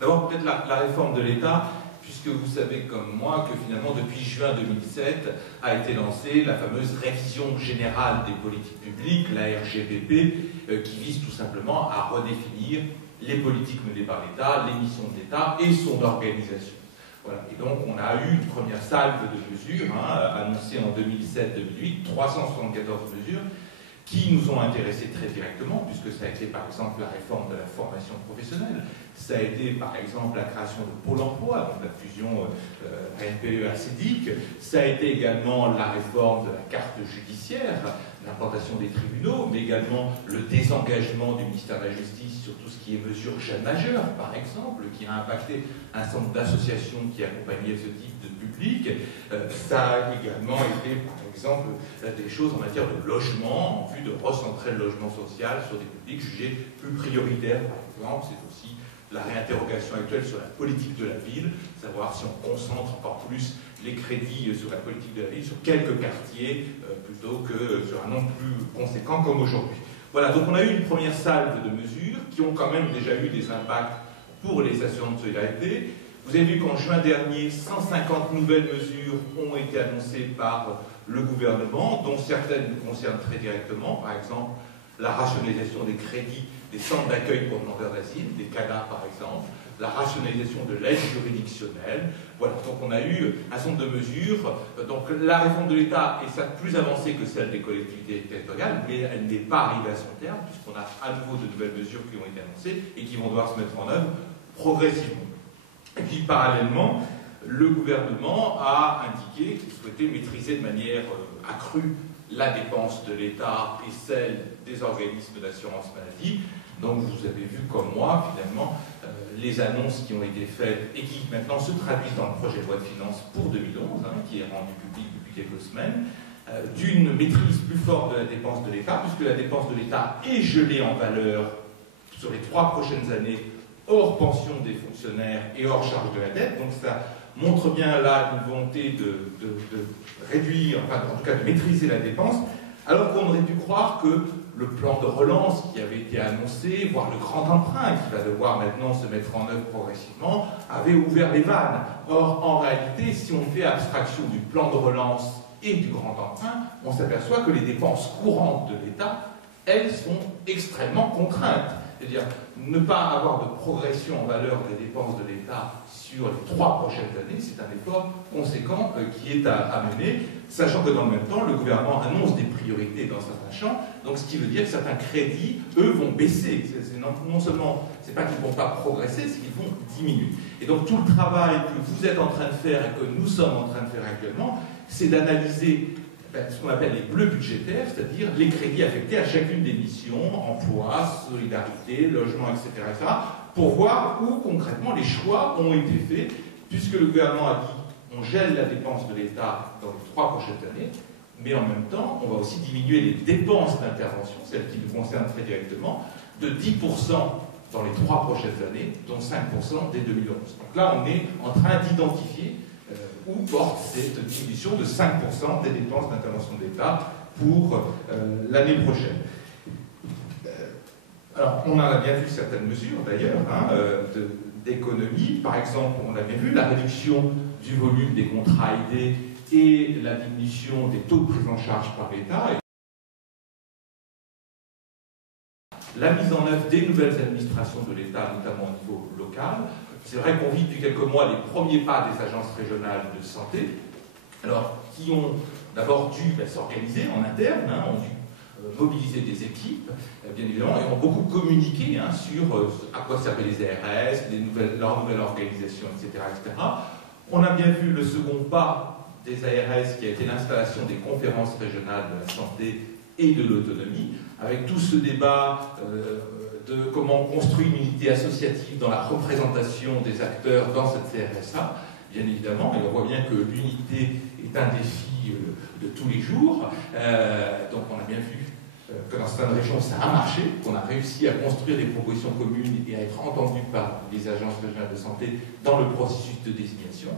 D'abord, peut-être la réforme de l'État, puisque vous savez comme moi que finalement, depuis juin 2007, a été lancée la fameuse révision générale des politiques publiques, la RGPP, qui vise tout simplement à redéfinir les politiques menées par l'État, les missions de l'État et son organisation. Voilà. Et donc, on a eu une première salve de mesures, annoncée en 2007-2008, 374 mesures, qui nous ont intéressés très directement, puisque ça a été par exemple la réforme de la formation professionnelle, ça a été par exemple la création de Pôle emploi, donc la fusion RNPE-ACDIC, ça a été également la réforme de la carte judiciaire, l'implantation des tribunaux, mais également le désengagement du ministère de la Justice sur tout ce qui est mesures jeunes majeurs, par exemple, qui a impacté un certain nombre d'associations qui accompagnaient ce type de public. Ça a également été, par exemple, des choses en matière de logement, en vue de recentrer le logement social sur des publics jugés plus prioritaires, par exemple. C'est aussi la réinterrogation actuelle sur la politique de la ville, savoir si on concentre encore plus les crédits sur la politique de la ville, sur quelques quartiers, plutôt que sur un nombre plus conséquent comme aujourd'hui. Voilà, donc on a eu une première salve de mesures qui ont quand même déjà eu des impacts pour les assurances de solidarité. Vous avez vu qu'en juin dernier, 150 nouvelles mesures ont été annoncées par le gouvernement, dont certaines nous concernent très directement, par exemple la rationalisation des crédits des centres d'accueil pour demandeurs d'asile, des CADA par exemple, la rationalisation de l'aide juridictionnelle. Voilà, donc on a eu un certain nombre de mesures. Donc la réforme de l'État est certes plus avancée que celle des collectivités territoriales, mais elle n'est pas arrivée à son terme, puisqu'on a à nouveau de nouvelles mesures qui ont été annoncées et qui vont devoir se mettre en œuvre progressivement. Et puis parallèlement, le gouvernement a indiqué qu'il souhaitait maîtriser de manière accrue la dépense de l'État et celle des organismes d'assurance maladie. Donc vous avez vu comme moi, finalement, les annonces qui ont été faites et qui maintenant se traduisent dans le projet de loi de finances pour 2011, qui est rendu public depuis quelques semaines, d'une maîtrise plus forte de la dépense de l'État, puisque la dépense de l'État est gelée en valeur sur les 3 prochaines années, hors pension des fonctionnaires et hors charge de la dette. Donc ça montre bien là une volonté de réduire, enfin en tout cas de maîtriser la dépense, alors qu'on aurait pu croire que le plan de relance qui avait été annoncé, voire le grand emprunt qui va devoir maintenant se mettre en œuvre progressivement, avait ouvert les vannes. Or, en réalité, si on fait abstraction du plan de relance et du grand emprunt, on s'aperçoit que les dépenses courantes de l'État, elles sont extrêmement contraintes. C'est-à-dire, ne pas avoir de progression en valeur des dépenses de l'État sur les 3 prochaines années, c'est un effort conséquent qui est à mener, sachant que dans le même temps, le gouvernement annonce des priorités dans certains champs, donc ce qui veut dire que certains crédits, eux, vont baisser. Non seulement, c'est pas qu'ils ne vont pas progresser, c'est qu'ils vont diminuer. Et donc tout le travail que vous êtes en train de faire et que nous sommes en train de faire actuellement, c'est d'analyser ce qu'on appelle les bleus budgétaires, c'est-à-dire les crédits affectés à chacune des missions, emploi, solidarité, logement, etc., pour voir où concrètement les choix ont été faits, puisque le gouvernement a dit on gèle la dépense de l'État dans les 3 prochaines années, mais en même temps, on va aussi diminuer les dépenses d'intervention, celles qui nous concernent très directement, de 10% dans les 3 prochaines années, dont 5% dès 2011. Donc là, on est en train d'identifier où porte cette diminution de 5% des dépenses d'intervention de l'État pour l'année prochaine. Alors, on a bien vu certaines mesures, d'ailleurs, d'économie. Par exemple, on a bien vu la réduction du volume des contrats aidés et la diminution des taux de prise en charge par l'État. La mise en œuvre des nouvelles administrations de l'État, notamment au niveau local. C'est vrai qu'on vit depuis quelques mois les premiers pas des agences régionales de santé, alors qui ont d'abord dû s'organiser en interne, ont dû mobiliser des équipes, bien évidemment, et ont beaucoup communiqué sur à quoi servaient les ARS, leur nouvelle organisation, etc., etc. On a bien vu le second pas des ARS qui a été l'installation des conférences régionales de la santé et de l'autonomie, avec tout ce débat de comment on construit une unité associative dans la représentation des acteurs dans cette CRSA, bien évidemment, et on voit bien que l'unité est un défi de tous les jours. Donc on a bien vu que dans certaines régions ça a marché, qu'on a réussi à construire des propositions communes et à être entendu par les agences régionales de santé dans le processus de désignation.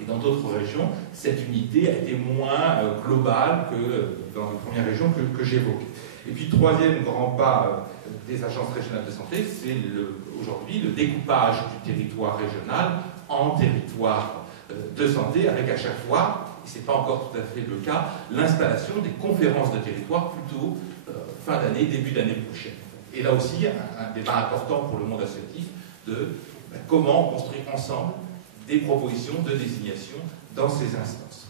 Et dans d'autres régions, cette unité a été moins globale que dans les premières régions que j'évoquais. Et puis, troisième grand pas des agences régionales de santé, c'est aujourd'hui le découpage du territoire régional en territoire de santé, avec à chaque fois, et ce n'est pas encore tout à fait le cas, l'installation des conférences de territoire plutôt fin d'année, début d'année prochaine. Et là aussi, un débat important pour le monde associatif de comment construire ensemble des propositions de désignation dans ces instances.